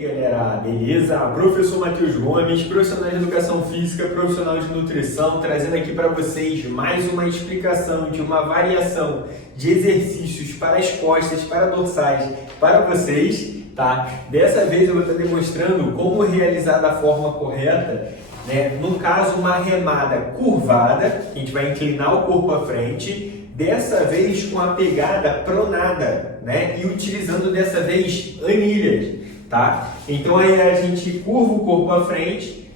aí galera, beleza? Professor Matheus Gomes, profissional de educação física, profissional de nutrição, trazendo aqui para vocês mais uma explicação de uma variação de exercícios para as costas, para dorsais, para vocês, tá? Dessa vez eu vou estar demonstrando como realizar da forma correta, né? No caso, uma remada curvada, a gente vai inclinar o corpo à frente, dessa vez com a pegada pronada, né? E utilizando dessa vez anilhas, tá? Então aí a gente curva o corpo à frente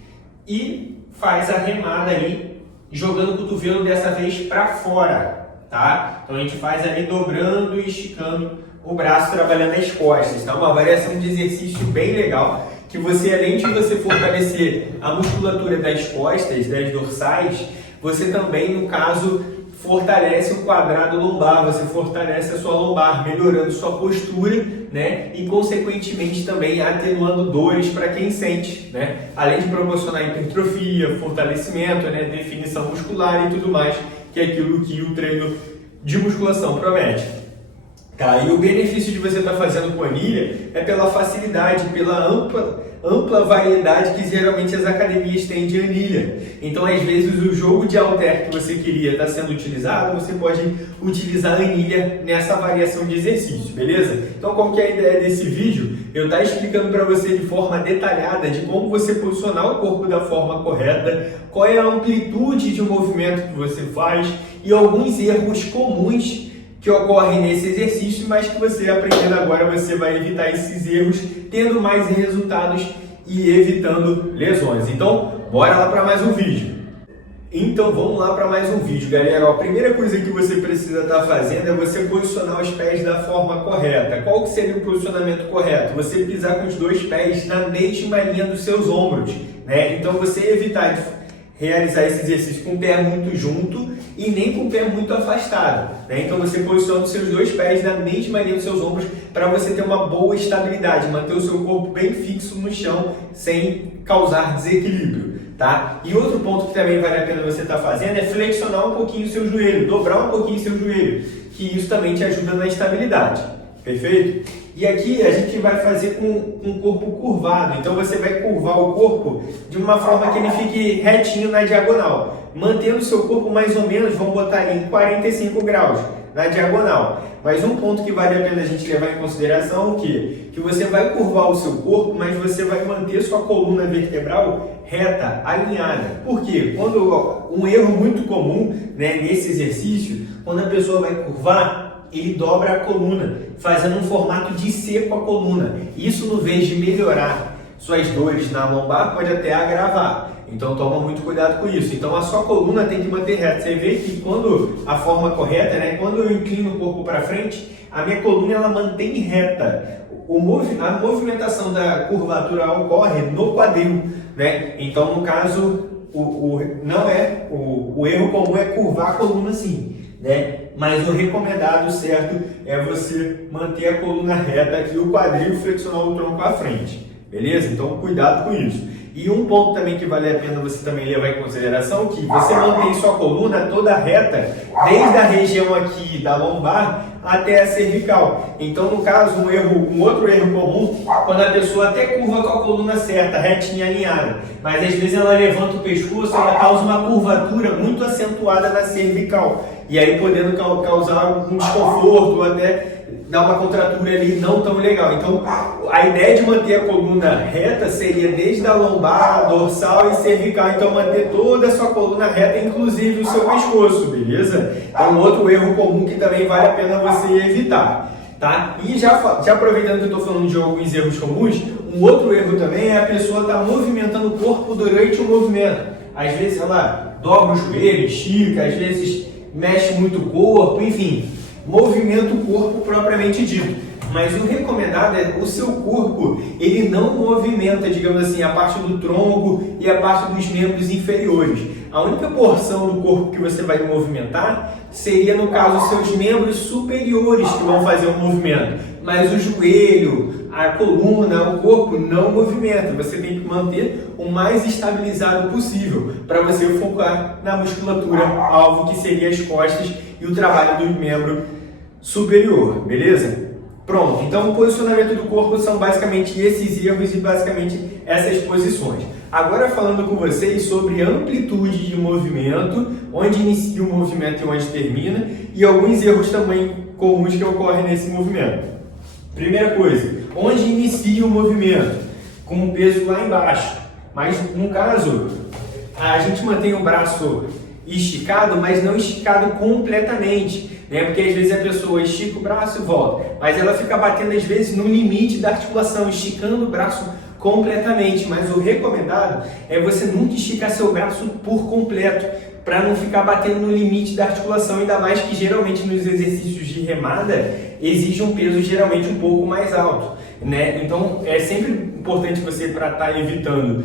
e faz a remada ali, jogando o cotovelo dessa vez para fora, tá? Então a gente faz ali dobrando e esticando o braço, trabalhando as costas, tá? Uma variação de exercício bem legal, que você, além de você fortalecer a musculatura das costas, das dorsais, você também, no caso, fortalece o quadrado lombar, você fortalece a sua lombar, melhorando sua postura, né? E consequentemente também atenuando dores para quem sente, né? Além de proporcionar hipertrofia, fortalecimento, né? Definição muscular e tudo mais, que é aquilo que o treino de musculação promete. Tá? E o benefício de você estar fazendo com anilha é pela facilidade, pela ampla variedade que geralmente as academias têm de anilha. Então, às vezes, o jogo de halter que você queria está sendo utilizado, você pode utilizar a anilha nessa variação de exercício, beleza? Então, qual que é a ideia desse vídeo? Eu estou explicando para você de forma detalhada de como você posicionar o corpo da forma correta, qual é a amplitude de movimento que você faz e alguns erros comuns que ocorrem nesse exercício, mas que você aprendendo agora, você vai evitar esses erros, tendo mais resultados e evitando lesões. Então, bora lá para mais um vídeo. Então, vamos lá para mais um vídeo, galera. A primeira coisa que você precisa estar fazendo é você posicionar os pés da forma correta. Qual que seria o posicionamento correto? Você pisar com os dois pés na mesma linha dos seus ombros, né? Então, você evitar de realizar esse exercício com o pé muito junto e nem com o pé muito afastado, né? Então você posiciona os seus dois pés na mesma linha dos seus ombros para você ter uma boa estabilidade, manter o seu corpo bem fixo no chão sem causar desequilíbrio, tá? E outro ponto que também vale a pena você estar fazendo é flexionar um pouquinho o seu joelho, dobrar um pouquinho o seu joelho, que isso também te ajuda na estabilidade, perfeito? E aqui a gente vai fazer com o corpo curvado, então você vai curvar o corpo de uma forma que ele fique retinho na diagonal, mantendo o seu corpo mais ou menos, vamos botar ali em 45 graus na diagonal. Mas um ponto que vale a pena a gente levar em consideração é o quê? Que você vai curvar o seu corpo, mas você vai manter sua coluna vertebral reta, alinhada. Por quê? Quando um erro muito comum, né, nesse exercício, quando a pessoa vai curvar, ele dobra a coluna, fazendo um formato de C com a coluna. Isso, no vez de melhorar suas dores na lombar, pode até agravar. Então, toma muito cuidado com isso. Então, a sua coluna tem que manter reta. Você vê que quando a forma correta, né, quando eu inclino o corpo para frente, a minha coluna ela mantém reta. A movimentação da curvatura ocorre no quadril, né? Então, no caso, o erro comum é curvar a coluna assim, né? Mas o recomendado certo é você manter a coluna reta e o quadril flexionar o tronco à frente, beleza? Então cuidado com isso. E um ponto também que vale a pena você também levar em consideração é que você mantém sua coluna toda reta, desde a região aqui da lombar até a cervical. Então, no caso, um outro erro comum, quando a pessoa até curva com a coluna certa, retinha, alinhada, mas às vezes ela levanta o pescoço, ela causa uma curvatura muito acentuada na cervical, e aí podendo causar um desconforto ou até dar uma contratura ali não tão legal. Então, a ideia de manter a coluna reta seria desde a lombar, dorsal e cervical. Então, manter toda a sua coluna reta, inclusive o seu pescoço, beleza? É um outro erro comum que também vale a pena você evitar, tá? E já aproveitando que eu estou falando de alguns erros comuns, um outro erro também é a pessoa estar movimentando o corpo durante o movimento. Às vezes ela dobra o joelho, estica, às vezes mexe muito o corpo, enfim, movimenta o corpo propriamente dito. Mas o recomendado é o seu corpo, ele não movimenta, digamos assim, a parte do tronco e a parte dos membros inferiores. A única porção do corpo que você vai movimentar seria, no caso, os seus membros superiores que vão fazer o movimento. Mas o joelho, a coluna, o corpo não movimenta. Você tem que manter o mais estabilizado possível para você focar na musculatura alvo, que seria as costas e o trabalho do membro superior, beleza? Pronto, então o posicionamento do corpo são basicamente esses erros e basicamente essas posições. Agora falando com vocês sobre amplitude de movimento, onde inicia o movimento e onde termina, e alguns erros também comuns que ocorrem nesse movimento. Primeira coisa, onde inicia o movimento? Com o peso lá embaixo, mas no caso, a gente mantém o braço esticado, mas não esticado completamente, né? Porque às vezes a pessoa estica o braço e volta, mas ela fica batendo às vezes no limite da articulação, esticando o braço completamente, mas o recomendado é você nunca esticar seu braço por completo, para não ficar batendo no limite da articulação, ainda mais que geralmente nos exercícios de remada exige um peso geralmente um pouco mais alto, né? Então é sempre importante você, para estar evitando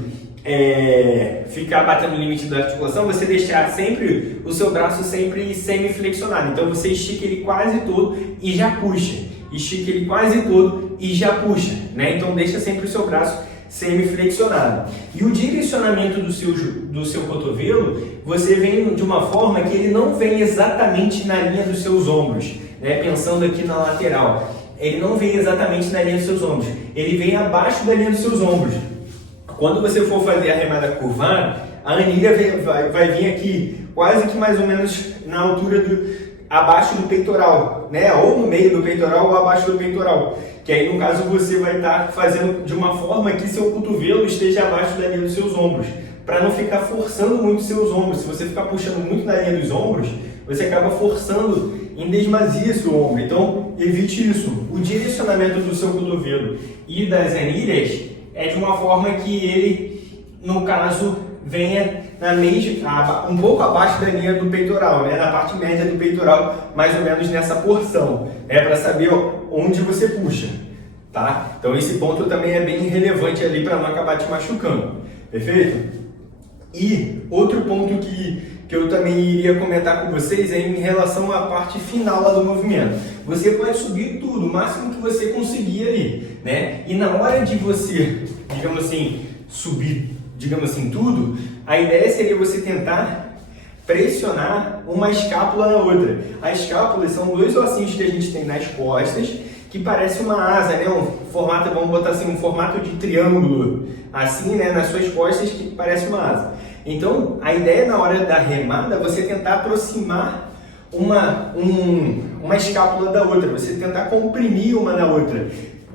ficar batendo no limite da articulação, você deixar sempre o seu braço sempre semi-flexionado. Então você estica ele quase todo e já puxa, estica ele quase todo e já puxa, né? Então deixa sempre o seu braço semi-flexionado. E o direcionamento do seu cotovelo, você vem de uma forma que ele não vem exatamente na linha dos seus ombros, né? Pensando aqui na lateral, ele não vem exatamente na linha dos seus ombros, ele vem abaixo da linha dos seus ombros. Quando você for fazer a remada curvada, a anilha vai vir aqui, quase que mais ou menos na altura abaixo do peitoral, né? Ou no meio do peitoral ou abaixo do peitoral. Que aí, no caso, você vai estar fazendo de uma forma que seu cotovelo esteja abaixo da linha dos seus ombros, para não ficar forçando muito seus ombros. Se você ficar puxando muito na linha dos ombros, você acaba forçando em demasia seu ombro. Então, evite isso. O direcionamento do seu cotovelo e das anilhas é de uma forma que ele, no caso, venha um pouco abaixo da linha do peitoral, né? Na parte média do peitoral, mais ou menos nessa porção, né? Para saber onde você puxa, tá? Então esse ponto também é bem relevante ali para não acabar te machucando, perfeito? E outro ponto que eu também iria comentar com vocês é em relação à parte final lá do movimento. Você pode subir tudo, o máximo que você conseguir ali, né? E na hora de você, digamos assim, subir, digamos assim, tudo, a ideia seria você tentar pressionar uma escápula na outra. As escápulas são dois ossinhos que a gente tem nas costas, que parece uma asa, né? Um formato, vamos botar assim, um formato de triângulo, assim, né? Nas suas costas, que parece uma asa. Então, a ideia na hora da remada é você tentar aproximar uma escápula da outra, você tentar comprimir uma na outra,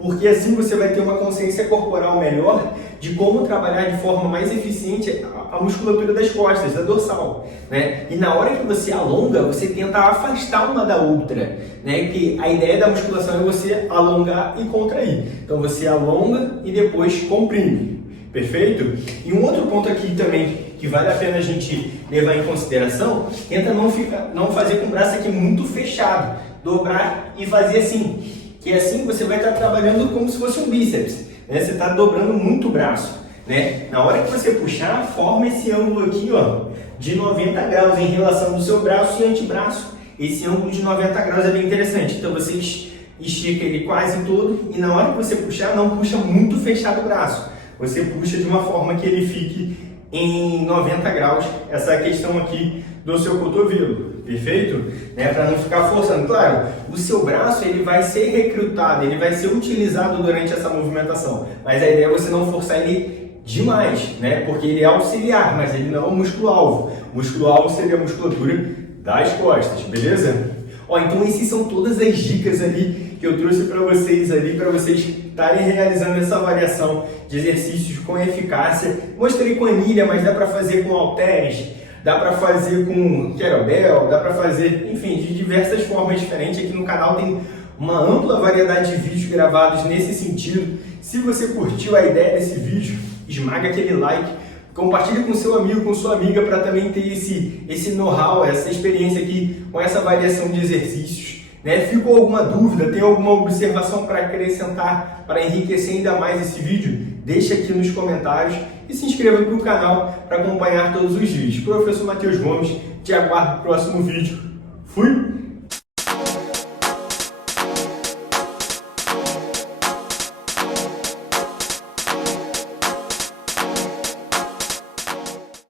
porque assim você vai ter uma consciência corporal melhor de como trabalhar de forma mais eficiente a musculatura das costas, da dorsal, né? E na hora que você alonga, você tenta afastar uma da outra, né? Que a ideia da musculação é você alongar e contrair. Então você alonga e depois comprime, perfeito? E um outro ponto aqui também que vale a pena a gente levar em consideração, tenta não fazer com o braço aqui muito fechado, dobrar e fazer assim, que assim você vai estar trabalhando como se fosse um bíceps, né? Você está dobrando muito o braço, né? Na hora que você puxar, forma esse ângulo aqui, ó, de 90 graus em relação do seu braço e antebraço. Esse ângulo de 90 graus é bem interessante, então você estica ele quase todo e na hora que você puxar, não puxa muito fechado o braço, você puxa de uma forma que ele fique em 90 graus, essa questão aqui do seu cotovelo, perfeito? Né? Para não ficar forçando. Claro, o seu braço ele vai ser recrutado, ele vai ser utilizado durante essa movimentação, mas a ideia é você não forçar ele demais, né? Porque ele é auxiliar, mas ele não é o músculo-alvo. O músculo-alvo seria a musculatura das costas, beleza? Ó, então essas são todas as dicas ali que eu trouxe para vocês estarem realizando essa variação de exercícios com eficácia. Mostrei com anilha, mas dá para fazer com halteres, dá para fazer com kettlebell, dá para fazer, enfim, de diversas formas diferentes. Aqui no canal tem uma ampla variedade de vídeos gravados nesse sentido. Se você curtiu a ideia desse vídeo, esmaga aquele like, compartilhe com seu amigo, com sua amiga, para também ter esse know-how, essa experiência aqui com essa variação de exercícios. Né? Ficou alguma dúvida, tem alguma observação para acrescentar, para enriquecer ainda mais esse vídeo? Deixa aqui nos comentários e se inscreva para o canal para acompanhar todos os vídeos. Professor Matheus Gomes, te aguardo no próximo vídeo. Fui!